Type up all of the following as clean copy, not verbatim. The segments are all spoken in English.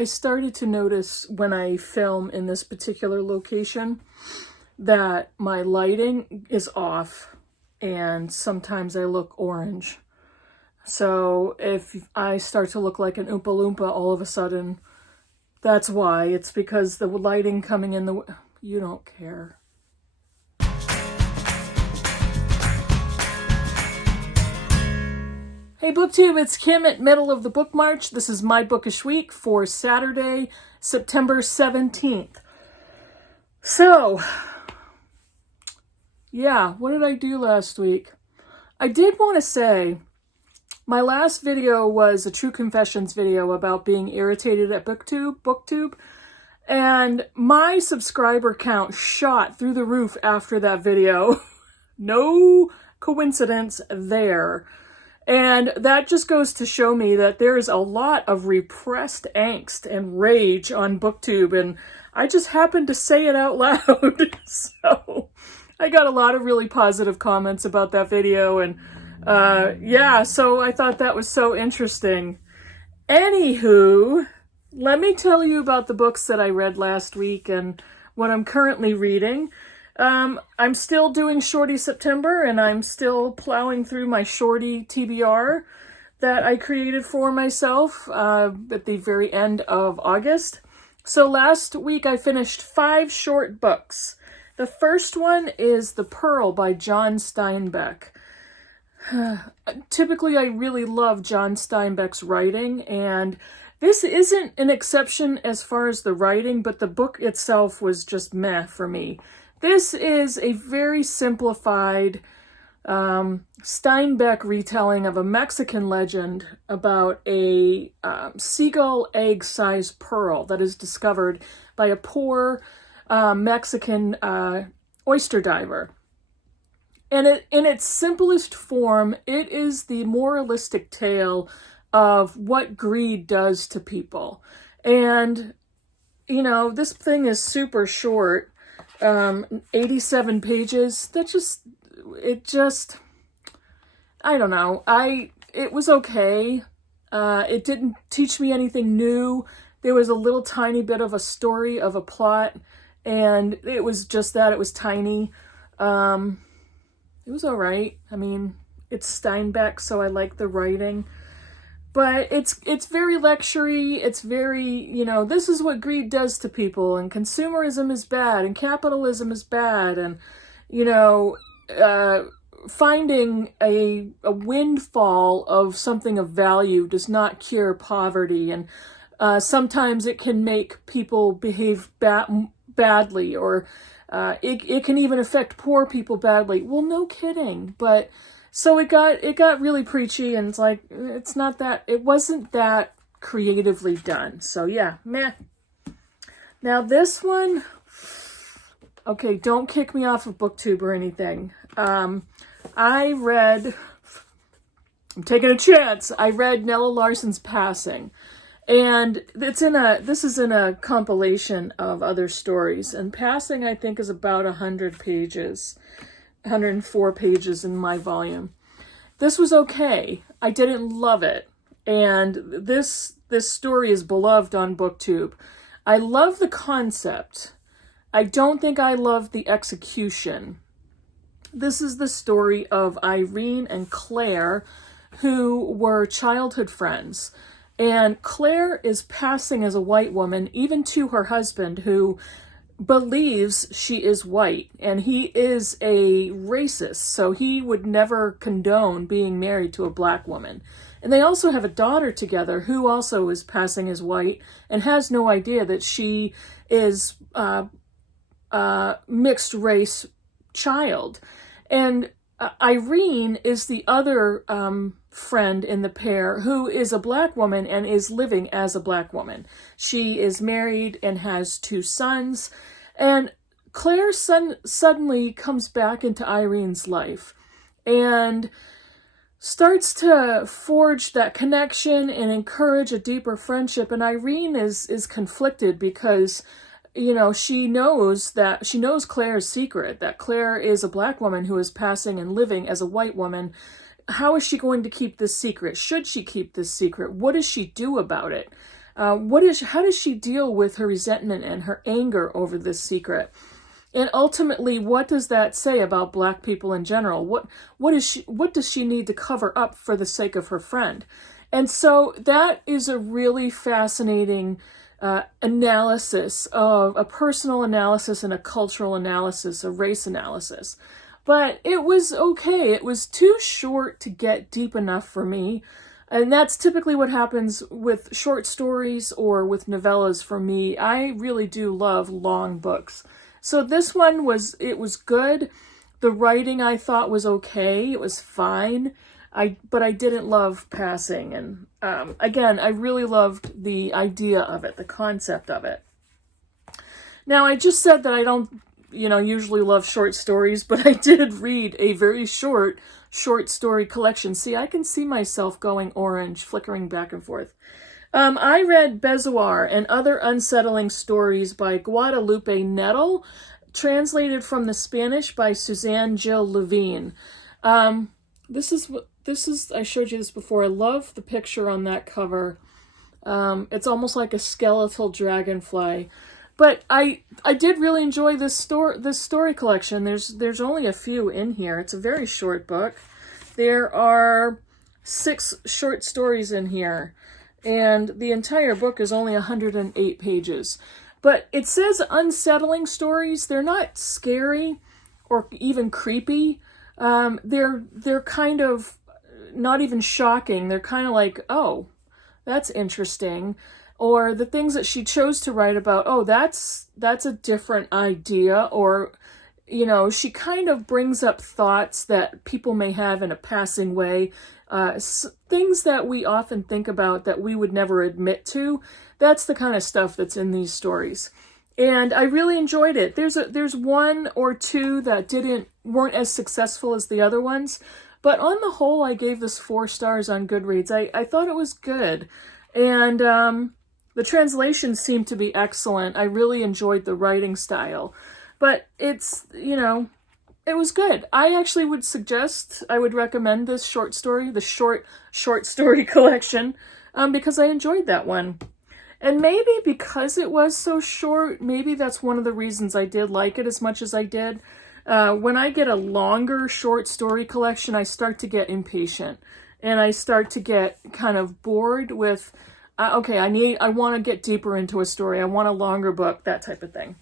I started to notice when I film in this particular location that my lighting is off and sometimes I look orange. So if I start to look like an Oompa Loompa all of a sudden, that's why. It's because the lighting coming in the... You don't care. Hey BookTube, it's Kim at Middle of the Book March. This is my Bookish week for Saturday, September 17th. So, yeah, what did I do last week? I did want to say, my last video was a True Confessions video about being irritated at BookTube, and my subscriber count shot through the roof after that video. No coincidence there. And that just goes to show me that there is a lot of repressed angst and rage on BookTube, and I just happened to say it out loud. So I got a lot of really positive comments about that video, and yeah, so I thought that was so interesting. Anywho, let me tell you about the books that I read last week and what I'm currently reading. I'm still doing Shorty September, and I'm still plowing through my Shorty TBR that I created for myself at the very end of August. So last week I finished 5 short books. The first one is The Pearl by John Steinbeck. Typically I really love John Steinbeck's writing, and this isn't an exception as far as the writing, but the book itself was just meh for me. This is a very simplified Steinbeck retelling of a Mexican legend about a seagull egg-sized pearl that is discovered by a poor Mexican oyster diver. And in its simplest form, it is the moralistic tale of what greed does to people. And, you know, this thing is super short. 87 pages. I don't know. It was okay. It didn't teach me anything new. There was a little tiny bit of a story of a plot, and it was just that. It was tiny. It was all right. I mean, it's Steinbeck, so I like the writing. But it's very lecture-y, it's very, you know, this is what greed does to people, and consumerism is bad, and capitalism is bad, and, you know, finding a windfall of something of value does not cure poverty, and sometimes it can make people behave badly, or it can even affect poor people badly. Well, no kidding, but... So it got really preachy, and it's like, it wasn't that creatively done. So yeah, meh. Now this one, okay, don't kick me off of BookTube or anything. I'm taking a chance. I read Nella Larsen's Passing, and this is in a compilation of other stories, and Passing I think is about 100 pages. 104 pages in my volume. This was okay. I didn't love it. And this story is beloved on BookTube. I love the concept. I don't think I love the execution. This is the story of Irene and Claire, who were childhood friends. And Claire is passing as a white woman, even to her husband, who believes she is white, and he is a racist, so he would never condone being married to a black woman. And they also have a daughter together who also is passing as white and has no idea that she is mixed race child. And Irene is the other friend in the pair who is a black woman and is living as a black woman. She is married and has 2 sons, and Claire suddenly comes back into Irene's life and starts to forge that connection and encourage a deeper friendship. And Irene is conflicted because, you know, she knows Claire's secret, that Claire is a black woman who is passing and living as a white woman. How is she going to keep this secret? Should she keep this secret? What does she do about it? how does she deal with her resentment and her anger over this secret? And ultimately, what does that say about Black people in general? What does she need to cover up for the sake of her friend? And so that is a really fascinating analysis of a personal analysis and a cultural analysis, a race analysis. But it was okay. It was too short to get deep enough for me. And that's typically what happens with short stories or with novellas for me. I really do love long books. So this one was good. The writing I thought was okay. It was fine. But I didn't love passing. And again, I really loved the idea of it, the concept of it. Now, I just said that I don't, usually love short stories, but I did read a very short story collection. See, I can see myself going orange, flickering back and forth. I read Bezoar and Other Unsettling Stories by Guadalupe Nettle, translated from the Spanish by Suzanne Jill Levine. This is, I showed you this before. I love the picture on that cover. It's almost like a skeletal dragonfly. But I did really enjoy this story collection. There's only a few in here. It's a very short book. There are 6 short stories in here. And the entire book is only 108 pages. But it says unsettling stories. They're not scary or even creepy. They're kind of not even shocking. They're kind of like, oh, that's interesting. Or the things that she chose to write about, oh, that's a different idea. Or, she kind of brings up thoughts that people may have in a passing way. Things that we often think about that we would never admit to. That's the kind of stuff that's in these stories. And I really enjoyed it. There's one or two that weren't as successful as the other ones. But on the whole, I gave this 4 stars on Goodreads. I thought it was good. And the translations seemed to be excellent. I really enjoyed the writing style. But it's, it was good. I actually I would recommend this short story, the short story collection, because I enjoyed that one. And maybe because it was so short, maybe that's one of the reasons I did like it as much as I did. When I get a longer short story collection, I start to get impatient. And I start to get kind of bored with, okay, I want to get deeper into a story. I want a longer book, that type of thing.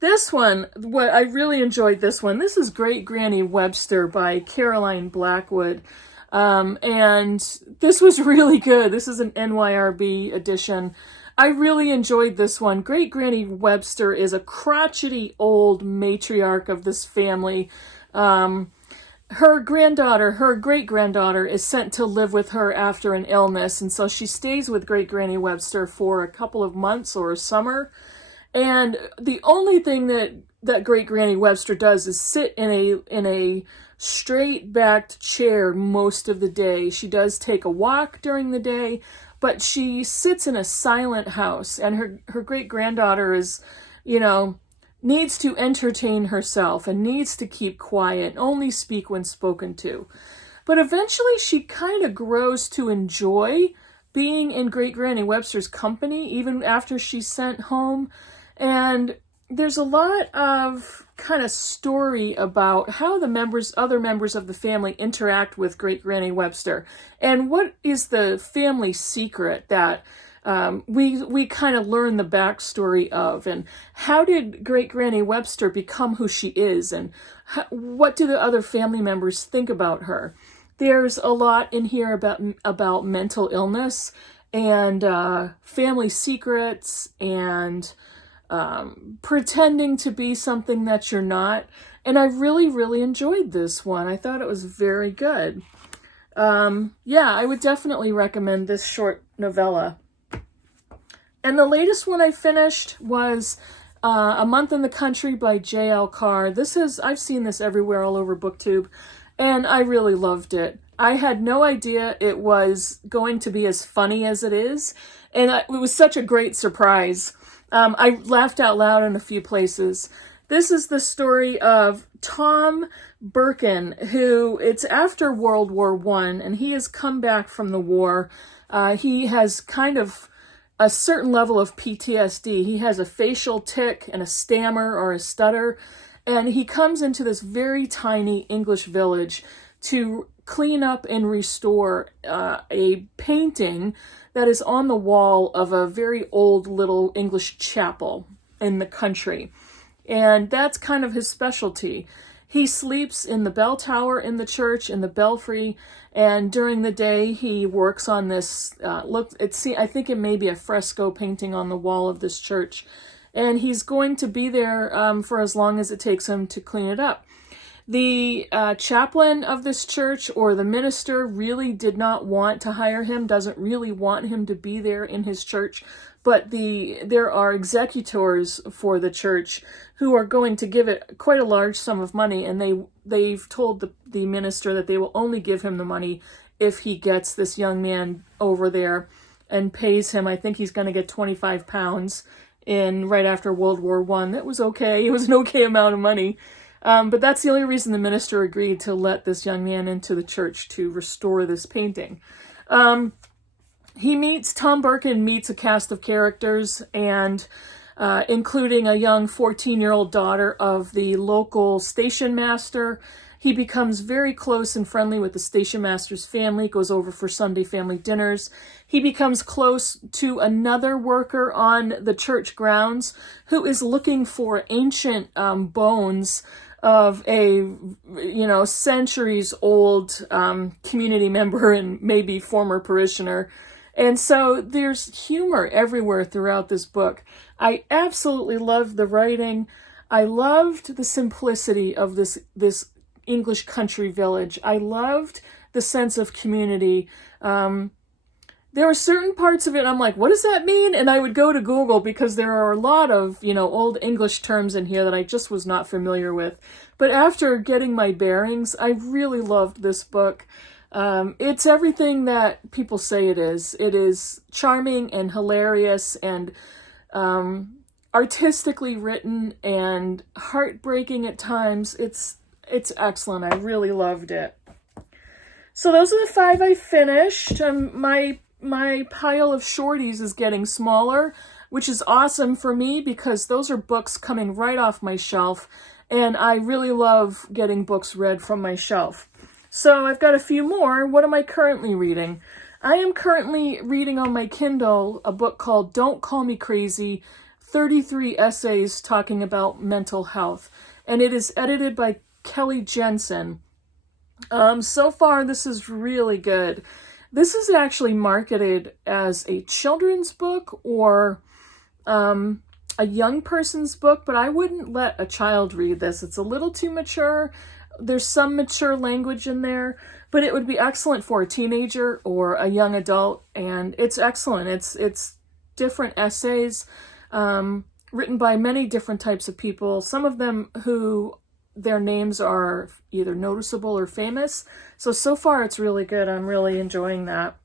This one, I really enjoyed this one. This is Great Granny Webster by Caroline Blackwood. And this was really good. This is an NYRB edition. I really enjoyed this one. Great Granny Webster is a crotchety old matriarch of this family. Her great-granddaughter is sent to live with her after an illness. And so she stays with Great Granny Webster for a couple of months or a summer. And the only thing that Great Granny Webster does is sit in a straight-backed chair most of the day. She does take a walk during the day, but she sits in a silent house. And her great-granddaughter is, needs to entertain herself and needs to keep quiet, only speak when spoken to. But eventually she kind of grows to enjoy being in Great Granny Webster's company, even after she's sent home. And there's a lot of kind of story about how the other members of the family interact with Great Granny Webster. And what is the family secret that we kind of learn the backstory of, and how did Great Granny Webster become who she is, and what do the other family members think about her? There's a lot in here about mental illness and family secrets and pretending to be something that you're not. And I really, really enjoyed this one. I thought it was very good. Yeah, I would definitely recommend this short novella. And the latest one I finished was A Month in the Country by J.L. Carr. I've seen this everywhere all over BookTube, and I really loved it. I had no idea it was going to be as funny as it is, and it was such a great surprise. I laughed out loud in a few places. This is the story of Tom Birkin, who it's after World War I, and he has come back from the war, He has kind of a certain level of PTSD. He has a facial tic and a stammer or a stutter, and he comes into this very tiny English village to clean up and restore a painting that is on the wall of a very old little English chapel in the country. And that's kind of his specialty. He sleeps in the bell tower in the church, in the belfry, and during the day he works on this, I think it may be a fresco painting on the wall of this church. And he's going to be there for as long as it takes him to clean it up. The chaplain of this church, or the minister, really did not want to hire him, doesn't really want him to be there in his church, but there are executors for the church who are going to give it quite a large sum of money, and they've told the minister that they will only give him the money if he gets this young man over there and pays him. I think he's going to get £25 right after World War I. That was okay. It was an okay amount of money. But that's the only reason the minister agreed to let this young man into the church to restore this painting. Tom Birkin meets a cast of characters, and including a young 14-year-old daughter of the local station master. He becomes very close and friendly with the station master's family, goes over for Sunday family dinners. He becomes close to another worker on the church grounds who is looking for ancient bones of a, centuries old community member and maybe former parishioner. And so there's humor everywhere throughout this book. I absolutely loved the writing. I loved the simplicity of this English country village. I loved the sense of community. There were certain parts of it I'm like, what does that mean? And I would go to Google because there are a lot of, old English terms in here that I just was not familiar with. But after getting my bearings, I really loved this book. It's everything that people say it is. It is charming and hilarious and artistically written and heartbreaking at times. It's excellent. I really loved it. So those are the 5 I finished. My pile of shorties is getting smaller, which is awesome for me because those are books coming right off my shelf, and I really love getting books read from my shelf. So I've got a few more. What am I currently reading? I am currently reading on my Kindle a book called Don't Call Me Crazy, 33 Essays Talking About Mental Health, and it is edited by Kelly Jensen. So far, this is really good. This is actually marketed as a children's book or a young person's book, but I wouldn't let a child read this. It's a little too mature. There's some mature language in there, but it would be excellent for a teenager or a young adult, and it's excellent. It's different essays written by many different types of people, some of them who their names are either noticeable or famous. So far it's really good. I'm really enjoying that.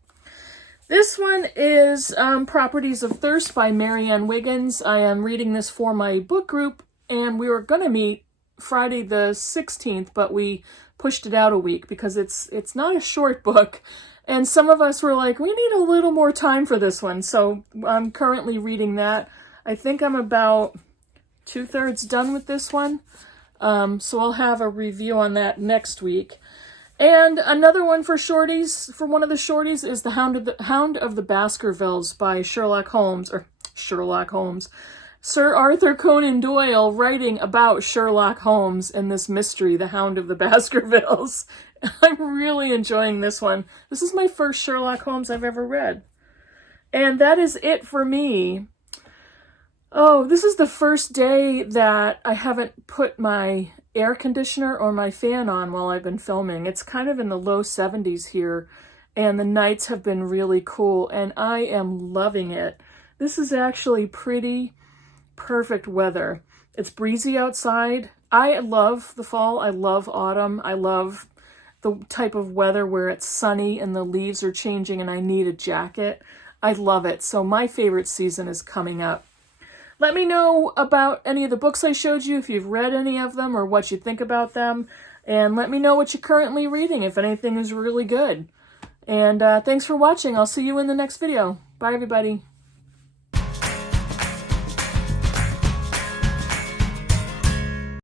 This one is Properties of Thirst by Marianne Wiggins. I am reading this for my book group, and we were going to meet Friday the 16th, but we pushed it out a week because it's not a short book. And some of us were like, we need a little more time for this one. So I'm currently reading that. I think I'm about 2/3 done with this one. So I'll have a review on that next week. And another one for shorties, for one of the shorties, is The Hound of the Baskervilles by Sherlock Holmes. Sir Arthur Conan Doyle writing about Sherlock Holmes and this mystery, The Hound of the Baskervilles. I'm really enjoying this one. This is my first Sherlock Holmes I've ever read. And that is it for me. Oh, this is the first day that I haven't put my air conditioner or my fan on while I've been filming. It's kind of in the low 70s here, and the nights have been really cool, and I am loving it. This is actually pretty perfect weather. It's breezy outside. I love the fall. I love autumn. I love the type of weather where it's sunny and the leaves are changing and I need a jacket. I love it. So my favorite season is coming up. Let me know about any of the books I showed you, if you've read any of them or what you think about them. And let me know what you're currently reading, if anything is really good. And thanks for watching. I'll see you in the next video. Bye, everybody.